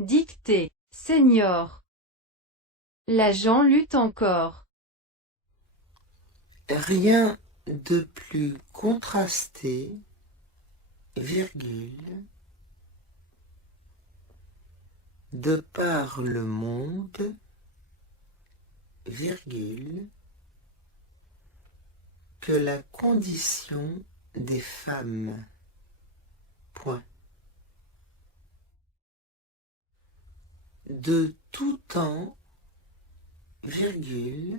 Dictée. Senior. L'agent lutte encore. Rien de plus contrasté, virgule, de par le monde, virgule, que la condition des femmes. Point. De tout temps, virgule,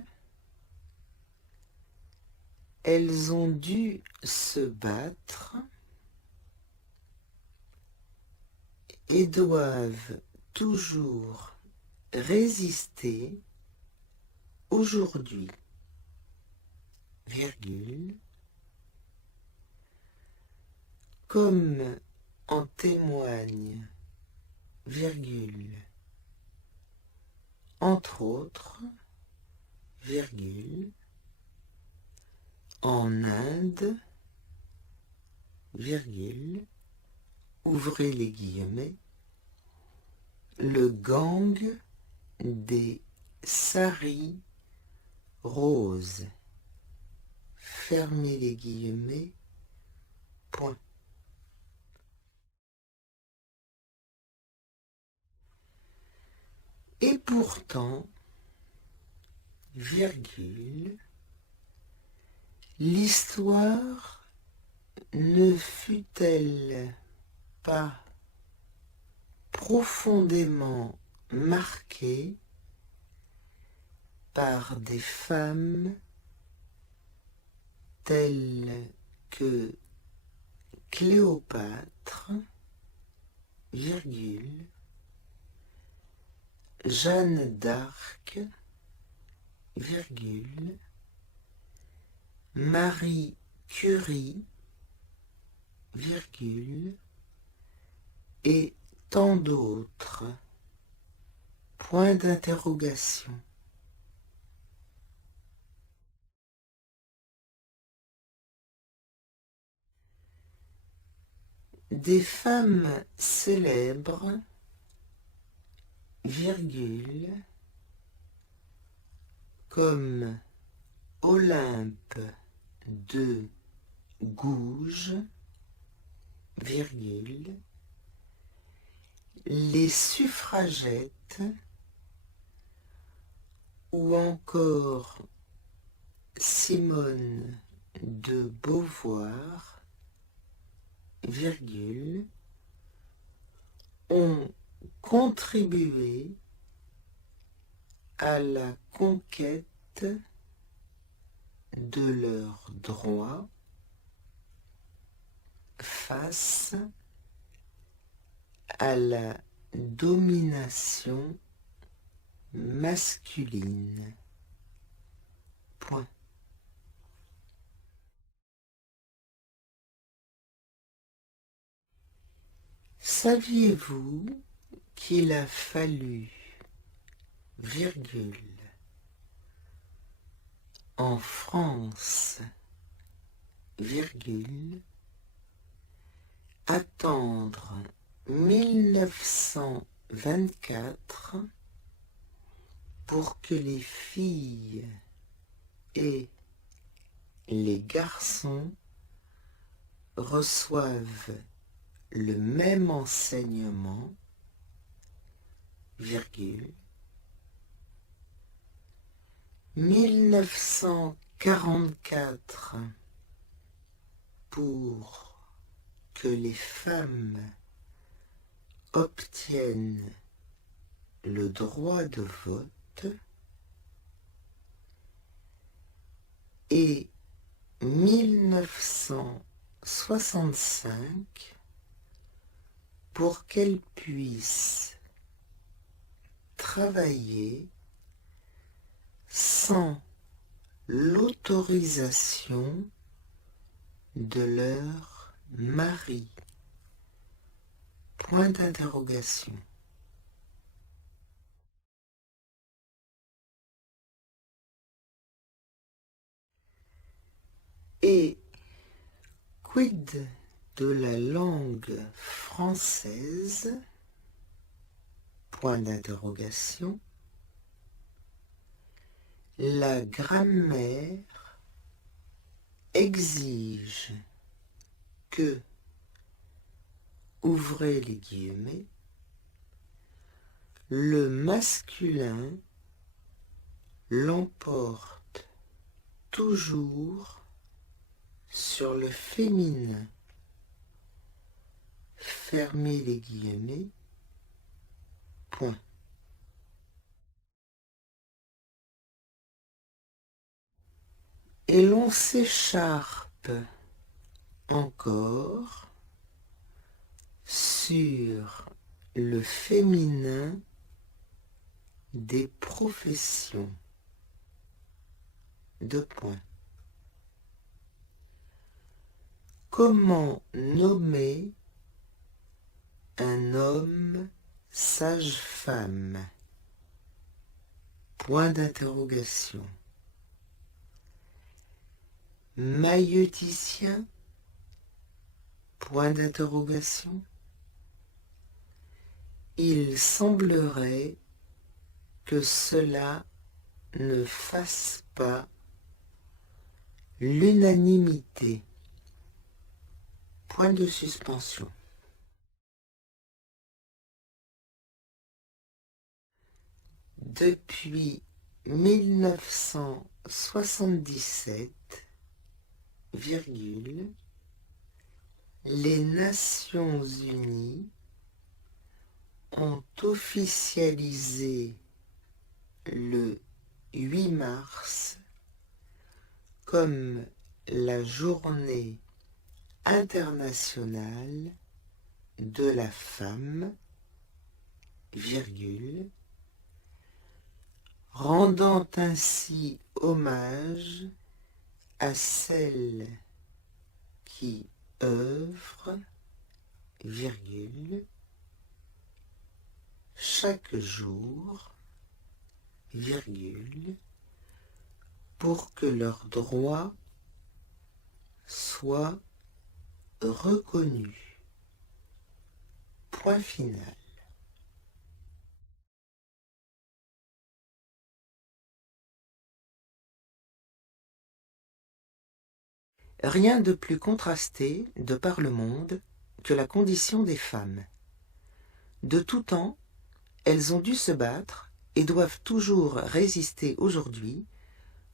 elles ont dû se battre et doivent toujours résister aujourd'hui, virgule, comme en témoigne, virgule, entre autres, virgule, en Inde, virgule, ouvrez les guillemets, le gang des saris roses, fermez les guillemets, point. Et pourtant, virgule, l'histoire ne fut-elle pas profondément marquée par des femmes telles que Cléopâtre, virgule, Jeanne d'Arc, virgule, Marie Curie, virgule, et tant d'autres. Point d'interrogation. Des femmes célèbres, virgule, comme Olympe de Gouges, virgule, les suffragettes ou encore Simone de Beauvoir, virgule, ont contribué à la conquête de leurs droits face à la domination masculine. Point. Saviez-vous qu'il a fallu, virgule, en France, virgule, attendre 1924 pour que les filles et les garçons reçoivent le même enseignement, virgule, 1944 pour que les femmes obtiennent le droit de vote et 1965 pour qu'elles puissent travailler sans l'autorisation de leur mari. Point d'interrogation. Et quid de la langue française, point d'interrogation, la grammaire exige que, ouvrez les guillemets, le masculin l'emporte toujours sur le féminin. Fermez les guillemets. Point. Et l'on s'écharpe encore sur le féminin des professions. Deux points. Comment nommer un homme sage-femme? Point d'interrogation. Maïeuticien? Point d'interrogation. Il semblerait que cela ne fasse pas l'unanimité. Point de suspension. Depuis 1977, les Nations Unies ont officialisé le 8 mars comme la journée internationale de la femme, rendant ainsi hommage à celles qui œuvrent, chaque jour, pour que leurs droits soient reconnus. Point final. Rien de plus contrasté, de par le monde, que la condition des femmes. De tout temps, elles ont dû se battre et doivent toujours résister aujourd'hui,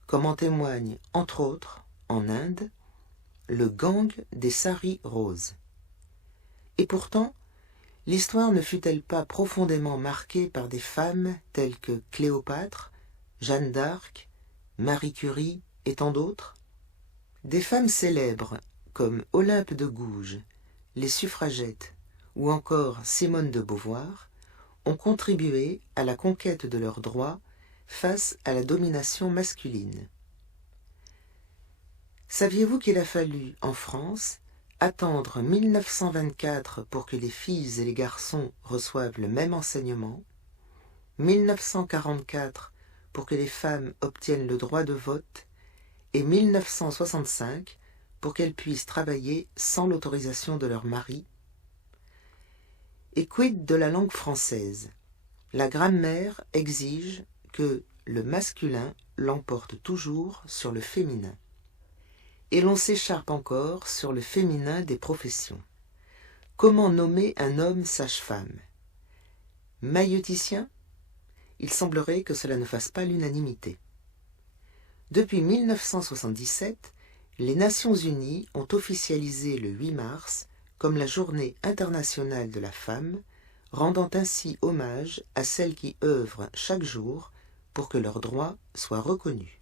comme en témoigne, entre autres, en Inde, le gang des saris roses. Et pourtant, l'histoire ne fut-elle pas profondément marquée par des femmes telles que Cléopâtre, Jeanne d'Arc, Marie Curie et tant d'autres? Des femmes célèbres comme Olympe de Gouges, les suffragettes ou encore Simone de Beauvoir ont contribué à la conquête de leurs droits face à la domination masculine. Saviez-vous qu'il a fallu, en France, attendre 1924 pour que les filles et les garçons reçoivent le même enseignement, 1944 pour que les femmes obtiennent le droit de vote et 1965 pour qu'elles puissent travailler sans l'autorisation de leur mari? Et quid de la langue française? La grammaire exige que le masculin l'emporte toujours sur le féminin. Et l'on s'écharpe encore sur le féminin des professions. Comment nommer un homme sage-femme? Maïeuticien? Il semblerait que cela ne fasse pas l'unanimité. Depuis 1977, les Nations Unies ont officialisé le 8 mars comme la journée internationale de la femme, rendant ainsi hommage à celles qui œuvrent chaque jour pour que leurs droits soient reconnus.